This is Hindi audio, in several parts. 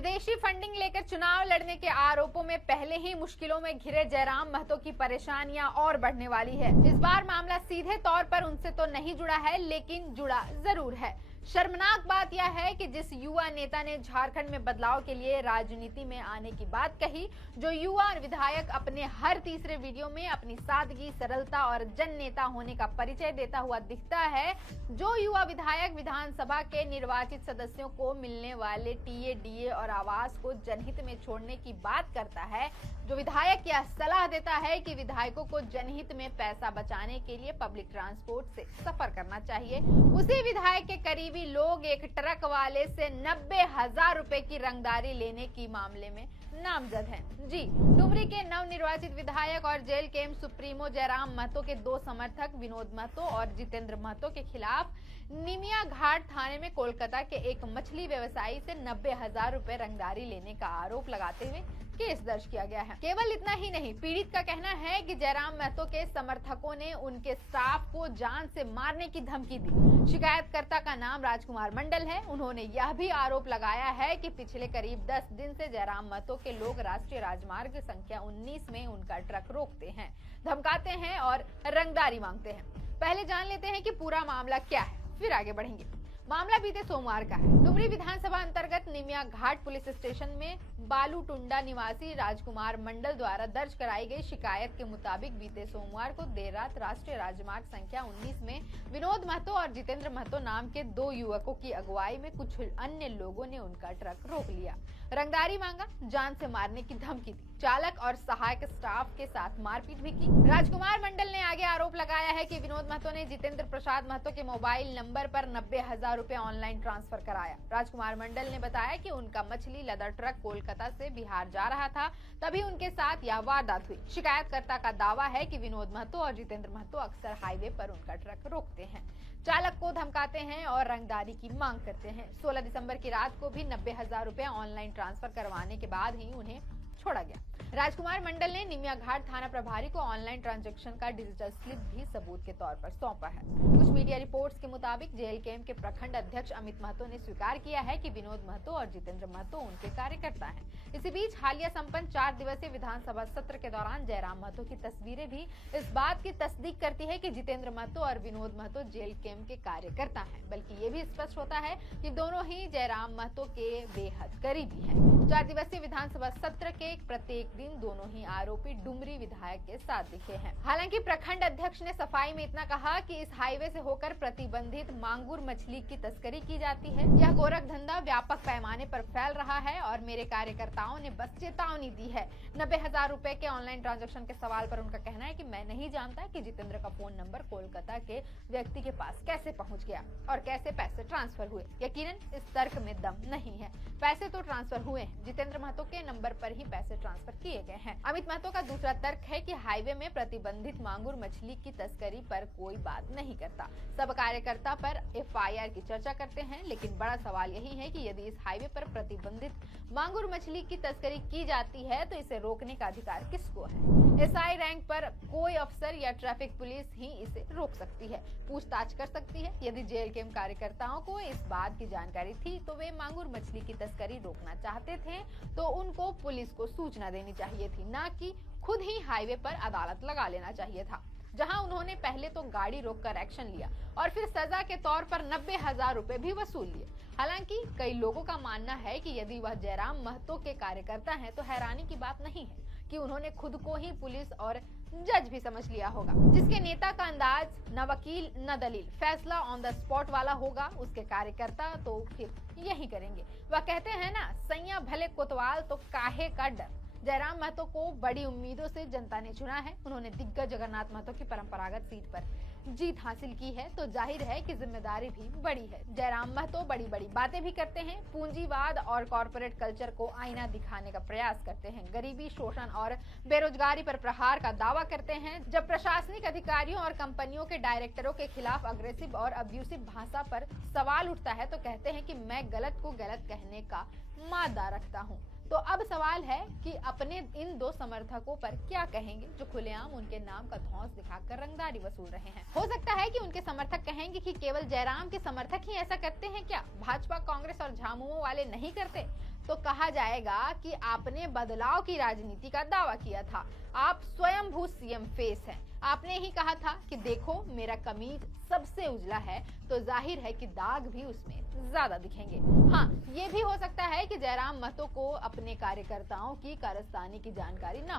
विदेशी फंडिंग लेकर चुनाव लड़ने के आरोपों में पहले ही मुश्किलों में घिरे जयराम महतो की परेशानियां और बढ़ने वाली है। इस बार मामला सीधे तौर पर उनसे तो नहीं जुड़ा है, लेकिन जुड़ा जरूर है। शर्मनाक बात यह है कि जिस युवा नेता ने झारखंड में बदलाव के लिए राजनीति में आने की बात कही, जो युवा विधायक अपने हर तीसरे वीडियो में अपनी सादगी, सरलता और जन नेता होने का परिचय देता हुआ दिखता है, जो युवा विधायक विधानसभा के निर्वाचित सदस्यों को मिलने वाले टीए, डीए और आवास को जनहित में छोड़ने की बात करता है, जो विधायक यह सलाह देता है कि विधायकों को जनहित में पैसा बचाने के लिए पब्लिक ट्रांसपोर्ट से सफर करना चाहिए, उसी विधायक के करीबी लोग एक ट्रक वाले से 90,000 रुपए की रंगदारी लेने की मामले में नामजद हैं। जी, डुमरी के नवनिर्वाचित विधायक और जेल केम सुप्रीमो जयराम महतो के दो समर्थक विनोद महतो और जितेंद्र महतो के खिलाफ निमिया घाट थाने में कोलकाता के एक मछली व्यवसायी से 90,000 रुपए रंगदारी लेने का आरोप लगाते हुए केस दर्ज किया गया है। केवल इतना ही नहीं, पीड़ित का कहना है कि जयराम महतो के समर्थकों ने उनके स्टाफ को जान से मारने की धमकी दी। शिकायतकर्ता का नाम राजकुमार मंडल है। उन्होंने यह भी आरोप लगाया है कि पिछले करीब 10 दिन से जयराम महतो के लोग राष्ट्रीय राजमार्ग संख्या 19 में उनका ट्रक रोकते हैं, धमकाते हैं और रंगदारी मांगते हैं। पहले जान लेते हैं कि पूरा मामला क्या है, फिर आगे बढ़ेंगे। मामला बीते सोमवार का है। डुमरी विधानसभा अंतर्गत निमिया घाट पुलिस स्टेशन में बालू टुंडा निवासी राजकुमार मंडल द्वारा दर्ज कराई गई शिकायत के मुताबिक बीते सोमवार को देर रात राष्ट्रीय राजमार्ग संख्या 19 में विनोद महतो और जितेंद्र महतो नाम के दो युवकों की अगुवाई में कुछ अन्य लोगों ने उनका ट्रक रोक लिया, रंगदारी मांगा, जान से मारने की धमकी दी, चालक और सहायक स्टाफ के साथ मारपीट भी की। राजकुमार मंडल ने आगे आरोप लगाया है कि विनोद महतो ने जितेंद्र प्रसाद महतो के मोबाइल नंबर पर 90,000 रुपए ऑनलाइन ट्रांसफर कराया। राजकुमार मंडल ने बताया कि उनका मछली लदर ट्रक कोलकाता से बिहार जा रहा था, तभी उनके साथ यह वारदात हुई। शिकायतकर्ता का दावा है कि विनोद महतो और जितेंद्र महतो अक्सर हाईवे पर उनका ट्रक रोकते हैं, चालक को धमकाते हैं और रंगदारी की मांग करते हैं। 16 दिसंबर की रात को भी 90,000 रुपए ऑनलाइन ट्रांसफर करवाने के बाद ही उन्हें छोड़ा गया। राजकुमार मंडल ने निमिया घाट थाना प्रभारी को ऑनलाइन ट्रांजैक्शन का डिजिटल स्लिप भी सबूत के तौर पर सौंपा है। कुछ मीडिया रिपोर्ट्स के मुताबिक जेल केम के प्रखंड अध्यक्ष अमित महतो ने स्वीकार किया है कि विनोद महतो और जितेंद्र महतो उनके कार्यकर्ता हैं। इसी बीच हालिया संपन्न 4 दिवसीय विधानसभा सत्र के दौरान जयराम महतो की तस्वीरें भी इस बात की तस्दीक करती है कि जितेंद्र महतो और विनोद महतो जेल केम के कार्यकर्ता हैं, बल्कि ये भी स्पष्ट होता है कि दोनों ही जयराम महतो के बेहद करीबी हैं। 4 दिवसीय विधानसभा सत्र के प्रत्येक दिन दोनों ही आरोपी डुमरी विधायक के साथ दिखे हैं। हालांकि प्रखंड अध्यक्ष ने सफाई में इतना कहा कि इस हाईवे से होकर प्रतिबंधित मांगुर मछली की तस्करी की जाती है। यह गोरख धंधा व्यापक पैमाने पर फैल रहा है और मेरे कार्यकर्ताओं ने बस चेतावनी दी है। 90,000 रुपए के ऑनलाइन ट्रांजैक्शन के सवाल पर उनका कहना है कि मैं नहीं जानता कि जितेंद्र का फोन नंबर कोलकाता के व्यक्ति के पास कैसे पहुंच गया और कैसे पैसे ट्रांसफर हुए। यकीनन इस तर्क में दम नहीं है। पैसे तो ट्रांसफर हुए हैं, जितेंद्र महतो के नंबर पर ही पैसे ट्रांसफर किए गए हैं। अमित महतो का दूसरा तर्क है कि हाईवे में प्रतिबंधित मांगुर मछली की तस्करी पर कोई बात नहीं करता। सब कार्यकर्ता पर एफआईआर की चर्चा करते हैं, लेकिन बड़ा सवाल यही है कि यदि इस हाईवे पर प्रतिबंधित मांगुर मछली की तस्करी की जाती है तो इसे रोकने का अधिकार किसको है? एसआई रैंक पर कोई अफसर या ट्रैफिक पुलिस ही इसे रोक सकती है, पूछताछ कर सकती है। यदि जेल केम कार्यकर्ताओं को इस बात की जानकारी थी तो वे मांगुर मछली की तस्करी रोकना चाहते थे तो उनको पुलिस को सूचना देनी चाहिए थी, ना कि खुद ही हाईवे पर अदालत लगा लेना चाहिए था, जहां उन्होंने पहले तो गाड़ी रोककर एक्शन लिया और फिर सजा के तौर पर 90,000 रुपए भी वसूल लिए। हालांकि कई लोगों का मानना है कि यदि वह जयराम महतो के कार्यकर्ता हैं तो हैरानी की बात नहीं है कि उन्होंने खुद को ही पुलिस और जज भी समझ लिया होगा। जिसके नेता का अंदाज न वकील न दलील, फैसला ऑन द स्पॉट वाला होगा, उसके कार्यकर्ता तो फिर यही करेंगे। वह कहते हैं ना, सैया भले कोतवाल तो काहे का डर। जयराम महतो को बड़ी उम्मीदों से जनता ने चुना है। उन्होंने दिग्गज जगन्नाथ महतो की परंपरागत सीट पर जीत हासिल की है, तो जाहिर है कि जिम्मेदारी भी बड़ी है। जयराम महतो बड़ी बड़ी बातें भी करते हैं, पूंजीवाद और कॉर्पोरेट कल्चर को आईना दिखाने का प्रयास करते हैं, गरीबी, शोषण और बेरोजगारी पर प्रहार का दावा करते हैं। जब प्रशासनिक अधिकारियों और कंपनियों के डायरेक्टरों के खिलाफ अग्रेसिव और अब्यूसिव भाषा पर सवाल उठता है तो कहते हैं कि मैं गलत को गलत कहने का मादा रखता हूँ। तो अब सवाल है कि अपने इन दो समर्थकों पर क्या कहेंगे जो खुलेआम उनके नाम का धौंस दिखाकर रंगदारी वसूल रहे हैं। हो सकता है कि उनके समर्थक कहेंगे कि केवल जयराम के समर्थक ही ऐसा करते हैं क्या? भाजपा, कांग्रेस और झामुमो वाले नहीं करते? तो कहा जाएगा कि आपने बदलाव की राजनीति का दावा किया था। आप स्वयंभू सीएम फेस हैं। आपने ही कहा था कि देखो मेरा कमीज सबसे उजला है, तो जाहिर है कि दाग भी उसमें ज्यादा दिखेंगे। हाँ, ये भी हो सकता है कि जयराम महतो को अपने कार्यकर्ताओं की कारस्तानी की जानकारी ना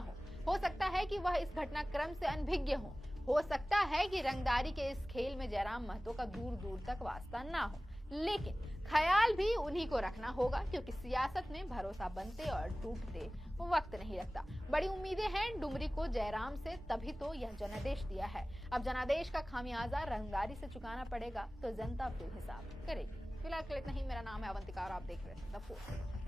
हो सकता है कि वह इस घटनाक्रम से अनभिज्ञ हो सकता है कि रंगदारी के इस खेल में जयराम महतो का दूर दूर तक वास्ता ना हो, लेकिन ख्याल भी उन्हीं को रखना होगा, क्योंकि सियासत में भरोसा बनते और टूटते वक्त नहीं लगता। बड़ी उम्मीदें हैं डुमरी को जयराम से, तभी तो यह जनादेश दिया है। अब जनादेश का खामियाजा रंगदारी से चुकाना पड़ेगा, तो जनता फिर हिसाब करेगी। फिलहाल के लिए इतना ही। मेरा नाम है अवंतिका और आप देख रहे हैं द फोर्स।